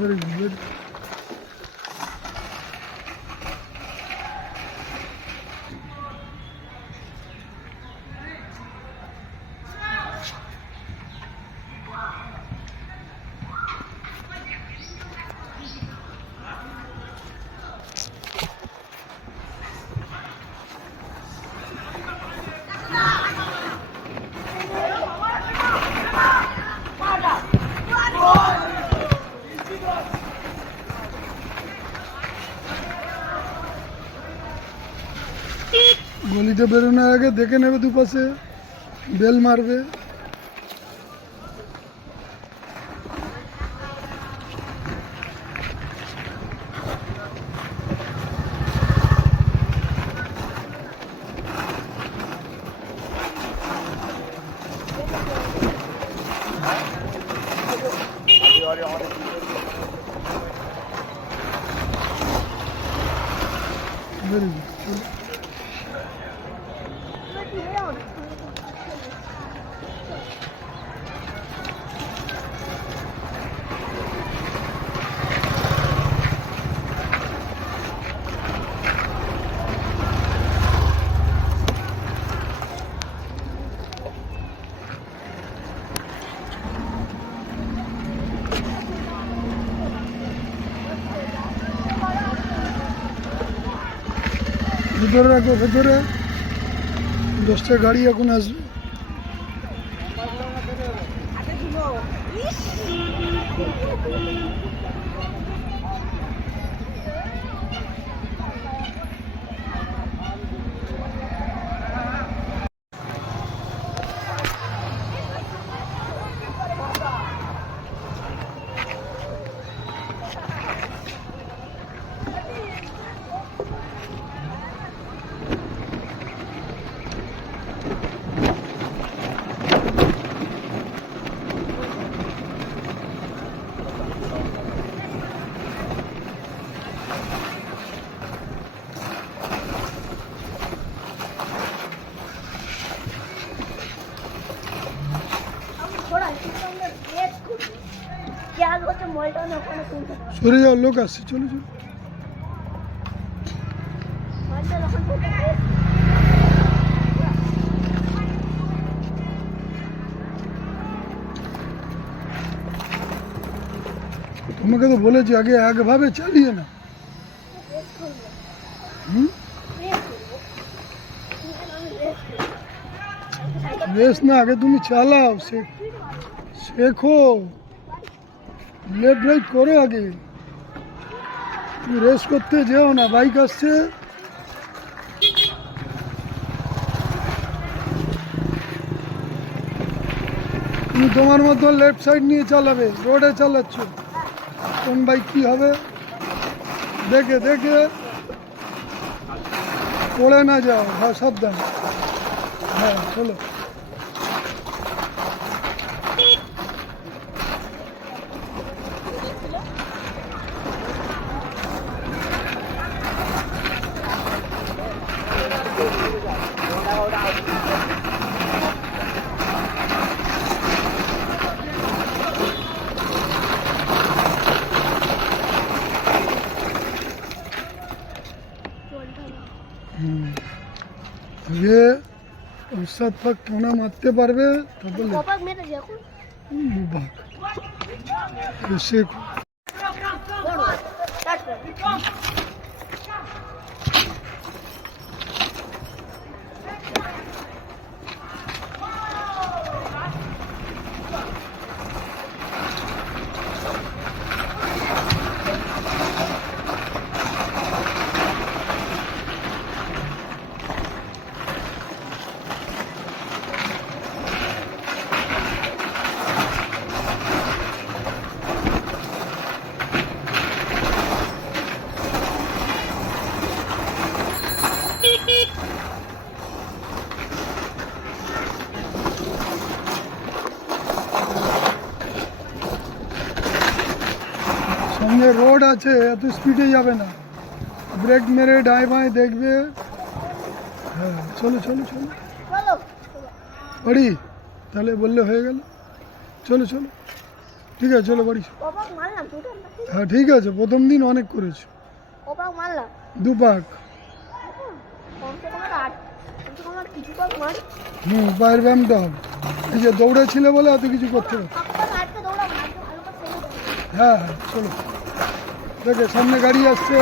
Very good. গলিতে বেরোনোর আগে দেখে নেবে দুপাশে বেল মারবে। Very good. ভিতরে রাখো, ভেতরে 10টা গাড়ি এখন আসবে। সরে যাও, লোক আসছে, চলো চলো। তোমাকে তো বলেছি আগে একভাবে চালিয়ে না। রেস না, আগে তুমি চালাও, শেখো, লেফট রাইট করো আগে। তুমি রেস করতে যেও না, বাইক আসছে। তুমি তোমার মতো লেফট সাইড নিয়ে চালাবে, রোডে চালাচ্ছ, কোন বাইক কী হবে দেখে দেখে, পড়ে না যাও। হ্যাঁ, সাবধান। হ্যাঁ, চলো। আগে ওর পাক টানা মারতে পারবে, তারপর শেখো। সামনে রোড আছে, এত স্পিডে যাবে না, ব্রেক মেরে ডায় বাঁয়ে দেখবে। হ্যাঁ চলো চলো চলো বাড়ি, তাহলে বললে হয়ে গেল। চলো চলো, ঠিক আছে চলো বাড়ি। হ্যাঁ ঠিক আছে, প্রথম দিন অনেক করেছো। 2 পাক। পায়ের ব্যায়ামটা হবে। এই যে দৌড়েছিলে বলে এত কিছু করতে হবে। হ্যাঁ হ্যাঁ চলো, দেখে সামনে গাড়ি আসছে,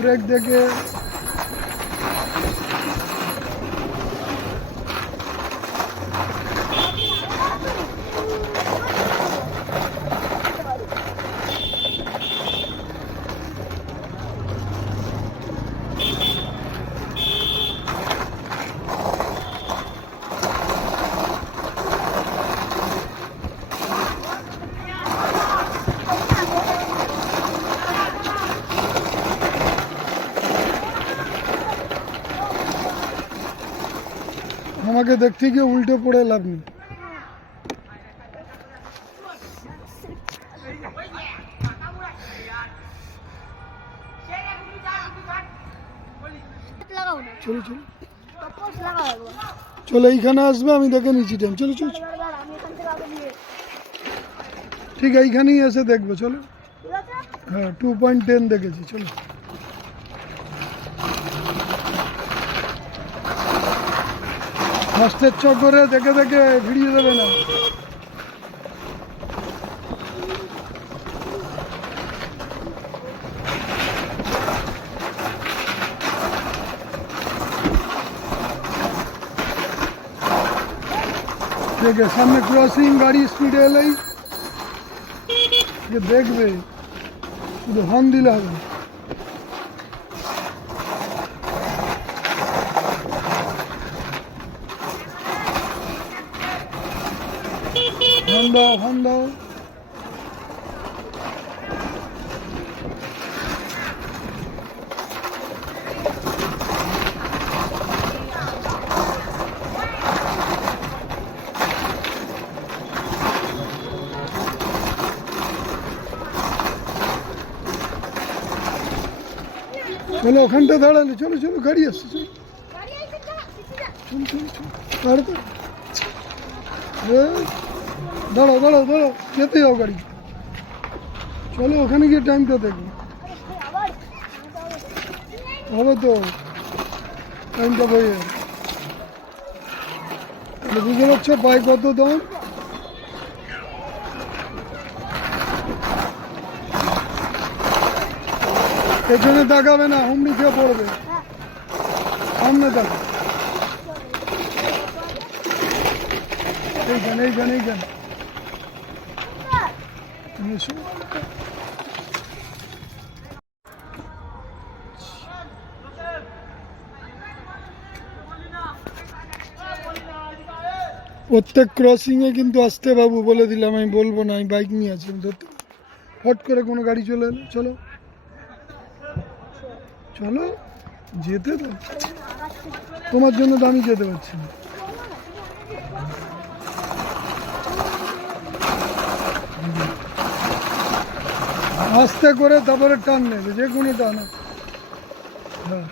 ব্রেক দেখে। আমাকে দেখতে গিয়ে উল্টে পড়ে লাভ নেই। চলো চলো চলো, এইখানে আসবে, আমি দেখে নিচ্ছি টাইম। চলো চলো ঠিক এইখানেই এসে দেখবে। চলো হ্যাঁ 2.10 দেখেছি। চলো ফার্স্টের চক্করে দেখে দেখে ভিড়িয়ে দেবে না। দেখে সামনে ক্রসিং, গাড়ি স্পিডে এলেই দেখবে, শুধু হর্ন দিলে হবে। হর্ন দাও, হর্ন দাও। চলো ওখানটা দাঁড়ালে, চলো চলো গাড়ি আসছে। চলো চলো চলো চলো তাড়াতাড়ি, দাঁড়াও দাঁড়াও দাঁড়াও, যেতে যাও গাড়ি। চলো ওখানে গিয়ে টাইমটা দেখো, হবে তো টাইমটা বইয়ে। তাহলে বুঝতে পারছো পায়ে কত দাম। পেছনে তাকাবে না, হুমড়ি খেয়ে পড়বে। সামনে তাকা, এইখানে এইখানে এইখানে এসো। প্রত্যেক ক্রসিংয়ে কিন্তু আসতে বাবু বলে দিলাম, আমি বলবো না, আমি বাইক নিয়ে আছি, আমি ধরতে হট করে কোনো গাড়ি চলে এলো। চলো চলো যেতে তো, তোমার জন্য তো আমি যেতে পারছি না। আস্তে করে তারপরে টান নেবে, যে কোনো টান। হ্যাঁ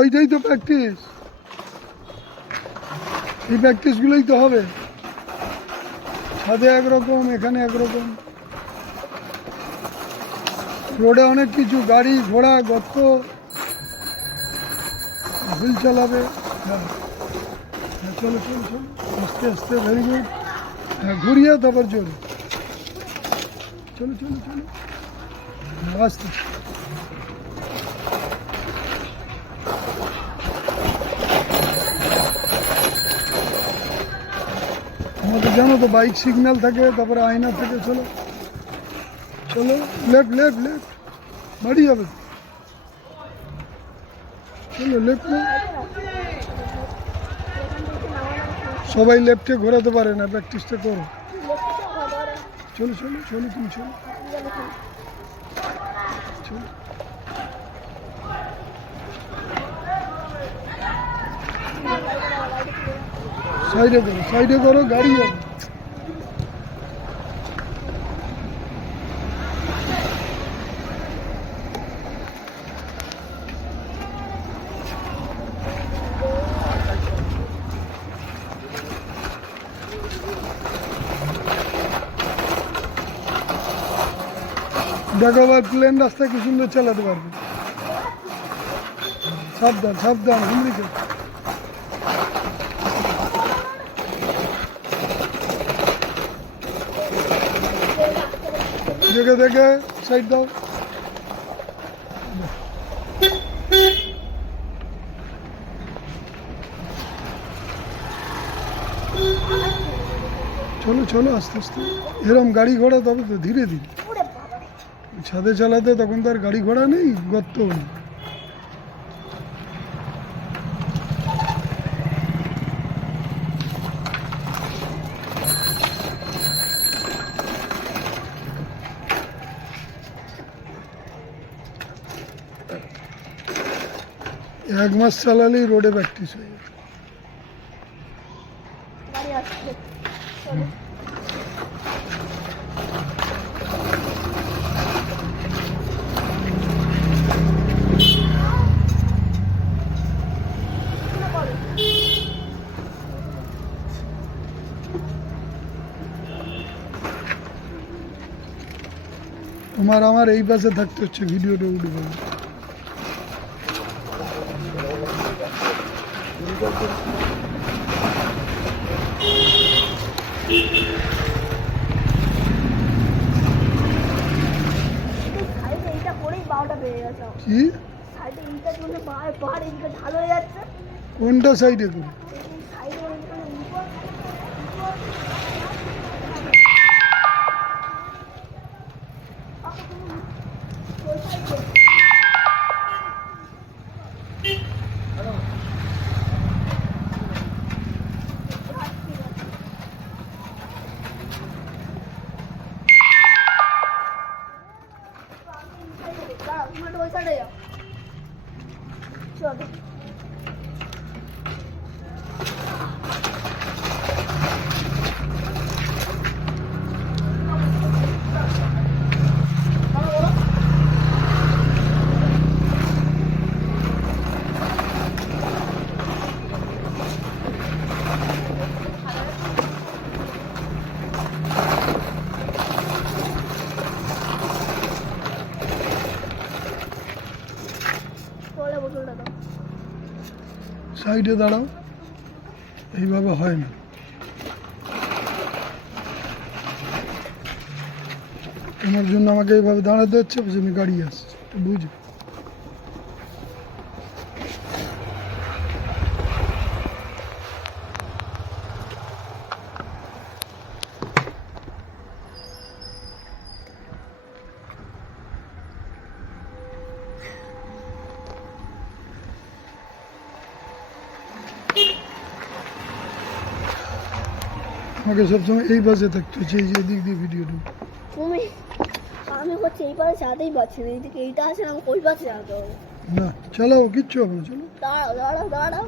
ওইটাই তো প্র্যাকটিস, এই প্র্যাকটিসগুলোই তো হবে। ছাদে একরকম, এখানে একরকম, রোডে অনেক কিছু, গাড়ি ঘোড়া গর্ত, হুইল চালাবে। হ্যাঁ হ্যাঁ চলো চলো চলো, আস্তে আস্তে, ভেরি গুড। হ্যাঁ ঘুরিয়ে তারপর চলো, চলো চলো চলো আস্তে। আমাদের জানো তো বাইক সিগন্যাল থাকে, তারপরে আয়না থাকে। চলো চলো, লেফট লেফট লেফট, বাড়ি যাবে। চলো লেফট না, সবাই লেফটে ঘোরাতে পারে না, প্র্যাকটিসটা করো। চলো চলো চলো তুমি চলো চলো, সাইডে করো, সাইডে করো, গাড়ি যাবে। দেখো আবার প্লেন রাস্তায় কি সুন্দর চালাতে পারবে। সাবধান সাবধান হিন্দিকে। দেখে দেখে সাইড দাও। চলো চলো আস্তে আস্তে, এরম গাড়ি ঘোড়া তবে তো ধীরে ধীরে। ছাদে চালাতে তখন তো আর গাড়ি ঘোড়া নেই, গর্ত নেই। এক মাস চালালেই রোডে প্র্যাকটিস হয়ে যাবে। তোমার আমার এই পাশে থাকতে হচ্ছে, ভিডিওটা উঠবে। কি কোনটা সাইডে করে? সাইডে দাঁড়াও, এইভাবে হয় না। তোমার জন্য আমাকে এইভাবে দাঁড়াতে হচ্ছে, পেছনে গাড়ি আসছে, বুঝো। আমাকে সবসময় এই পাশে থাকতে হচ্ছে, এই যে দিক দিয়ে ভিডিওটা। তুমি আমি হচ্ছে এই পাশে যেতেই পারছি না, এইদিকে এইটা আছে না, ওই পাশে যেতে হবে। না চালাও, কিচ্ছু হবে না, চলো। দাঁড়াও দাঁড়াও দাঁড়াও,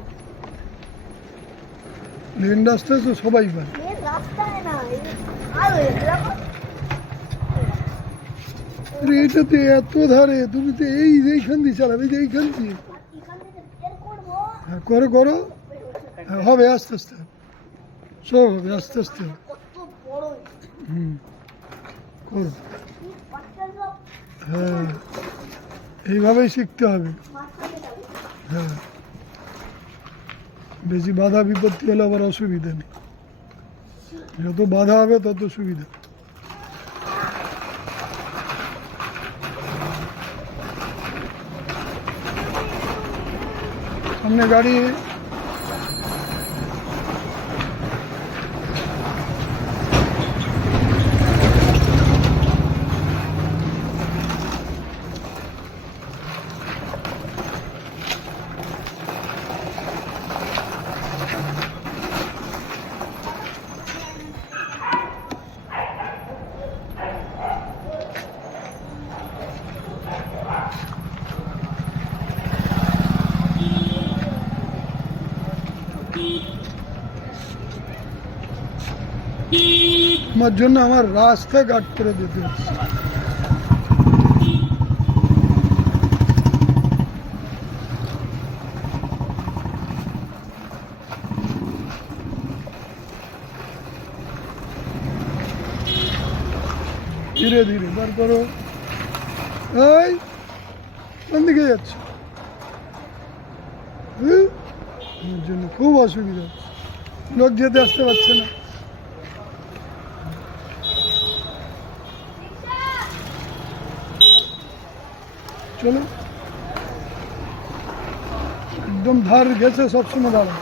লেন রাস্তায় তো সবাই পায়। এই রাস্তায় না, আর দেখো এটাতে এত ধারে, তুমি তো এইখান দিয়ে চালাবে, এই যে এইখান দিয়ে। এখান থেকে বের করবো। হ্যাঁ করো করো, হ্যাঁ হবে, আস্তে আস্তে সব হবে, আস্তে আস্তে হবে। কত বড় করো, বাচ্চার সব হ্যাঁ এইভাবেই শিখতে হবে। মাঝখানে যাবে। হ্যাঁ বেশি বাধা বিপত্তি হলে আবার অসুবিধা নেই, যত বাধা হবে তত সুবিধা। সামনে গাড়ি, আমার জন্য আমার রাস্তা গার্ড করে দিতে হচ্ছে। ধীরে ধীরে বার করো। এই কোন দিকে যাচ্ছে? আমার জন্য খুব অসুবিধা, লোক যেতে আসতে পারছে না। চলো, একদম ধার গেছে, সবসময় দাঁড়াও।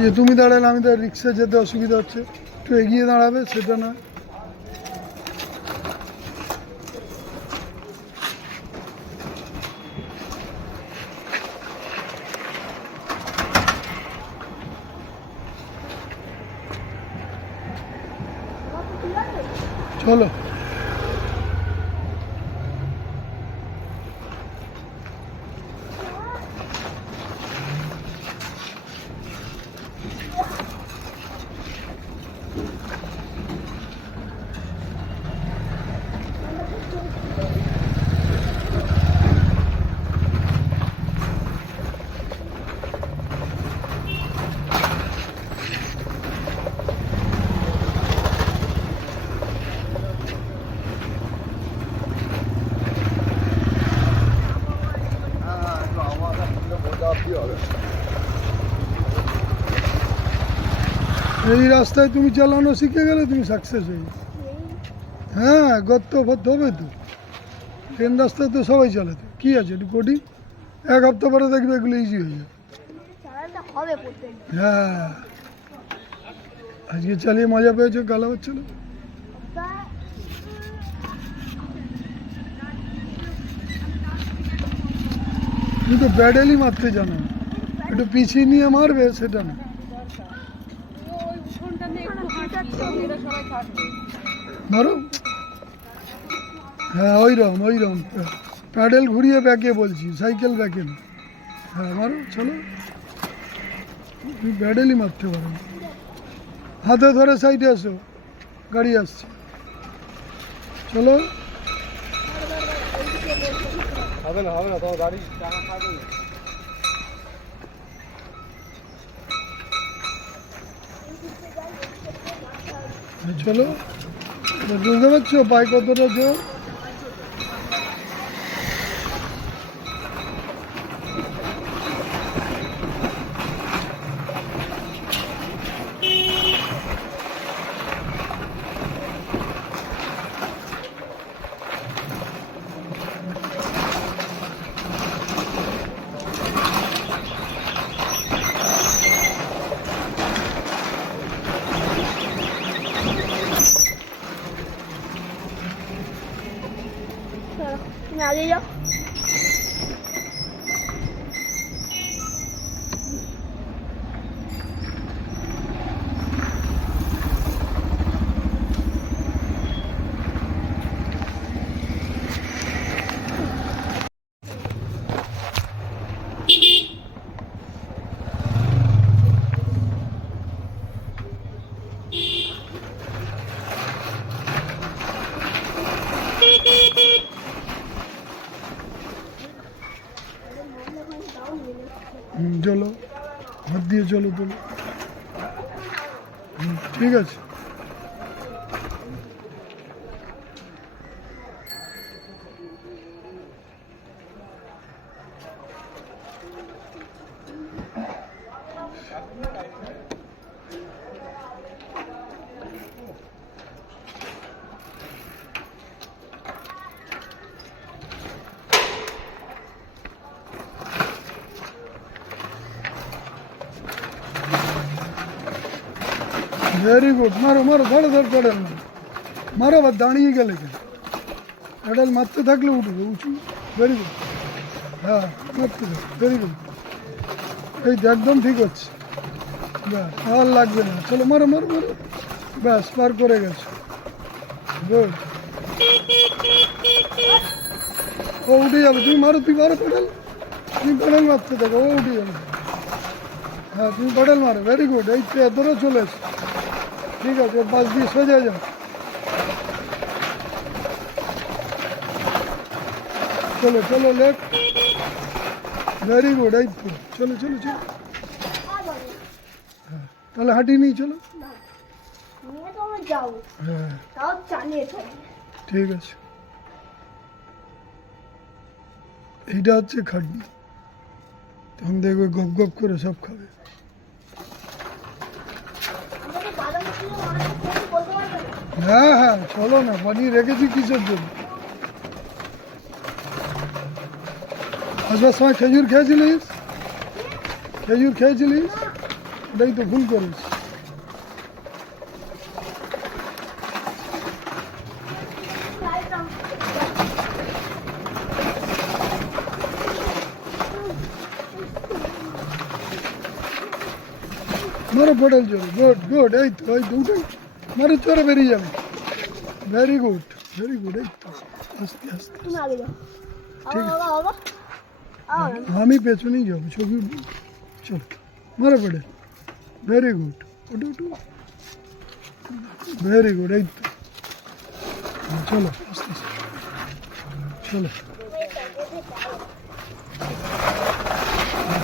এই যে তুমি দাঁড়ালে, আমি তো রিক্সা যেতে অসুবিধা হচ্ছে, একটু এগিয়ে দাঁড়াবে, সেটা না। চলো, এই রাস্তায় তুমি চালানো শিখে গেলে তুমি সাকসেস হয়ে যাবে। হ্যাঁ, গর্ত ফর্ত হবে তো, ট্রেন রাস্তায় তো সবাই চালাতে, কি আছে একটু কঠিন, এক হপ্তাহ পরে দেখবে এগুলো ইজি হয়ে যাবে। হ্যাঁ, আজকে চালিয়ে মজা পেয়েছো, গালা হচ্ছিল। তুমি তো প্যাডেলই মারতে জানো, একটু পিছিয়ে নিয়ে মারবে সেটা না। মারো, হ্যাঁ ওইরকম ওইরকম, প্যাডেল ঘুরিয়ে ব্যাকে বলছি, সাইকেল ব্যাকে না। হ্যাঁ মারো, চলো, তুমি প্যাডেলই মারতে পারো। হাতে ধরে সাইডে আসো, গাড়ি আসছে, চলো। হবে না তোমার গাড়ি টাকা খাবে না। চলো, বুঝতে পারছো পায়ে কতটা জোর? তুমি আগে যাও। চলো, হাত দিয়ে চলো, চলো, ঠিক আছে। ভেরি গুড, মারো মারো, ধরে ধরে পড়েন না, মারো, আবার দাঁড়িয়ে গেলে কেন? পেডাল মারতে থাকলে উঠবে, উঁচু, ভেরি গুড। হ্যাঁ, মারতে থাক, ভেরি গুড, এই তো একদম ঠিক হচ্ছে, ব্যাস আর লাগবে না, চলো মারো মারো মারো, ব্যাস পার করে গেছো, গুড। ও উঠে যাবে, তুমি মারো প্যাডেল, তুমি প্যাডেল মারতে দেখো, ও উঠে যাবে। হ্যাঁ তুমি প্যাডেল মারো, ভেরি গুড, এই তো এতটাও চলে এসো। ঠিক আছে, ওর পাশ দিয়ে সোজা যাও। চলো চলো লেফট, ভেরি গুড, এই তো চলো চলো চলো। আর বলো তাহলে হাঁটিয়ে নিয়ে চলো। না, নিয়ে তো আমরা যাবো, হ্যাঁ তাও চালিয়ে চলি। ঠিক আছে, এইটা হচ্ছে খাটনি, তখন দেখবে গপ গপ করে সব খাবে। আমাকে বাদাম ছিল অনেক কিছু বলতে পারবে না। হ্যাঁ হ্যাঁ চলো না, বানিয়ে রেখেছি কিসের জন্য। আসবার সময় খেজুর খেয়েছিলিস, খেজুর খেয়েছিলিস, ওটাই তো ভুল করিস। লাইটটা মারো পটল জোরে, গুড গুড, এই তো উঠে মারো, চোরে বেরিয়ে যাবে। ভেরি গুড, ভেরি গুড, এই তো আস্তে আস্তে। তুমি আগে যাও। ঠিক আছে। বাবা আমি পেছনেই যাবো, ছবি উঠবো। চলো মারো পটল, ভেরি গুড, ওটু ওটু, ভেরি গুড, এই তো। চলো আস্তে আস্তে, চলো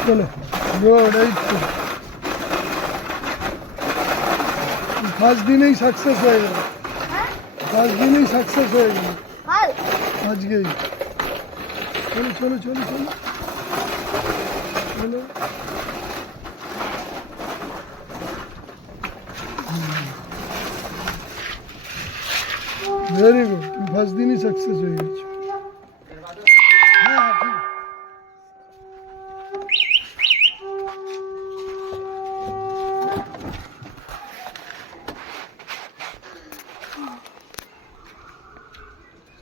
চলো, গুড, এই তো। ফার্স্ট দিনেই সাকসেস হয়ে গেল, ফার্স্ট দিনেই সাকসেস হয়ে গেল হাল আজকেই। চলো চলো চলো চলো চলো, ভেরি গুড, তুমি ফার্স্ট দিনই সাকসেস হয়ে গেছো। হ্যাঁ হ্যাঁ, ঠিক।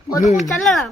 কতক্ষণ চালালাম?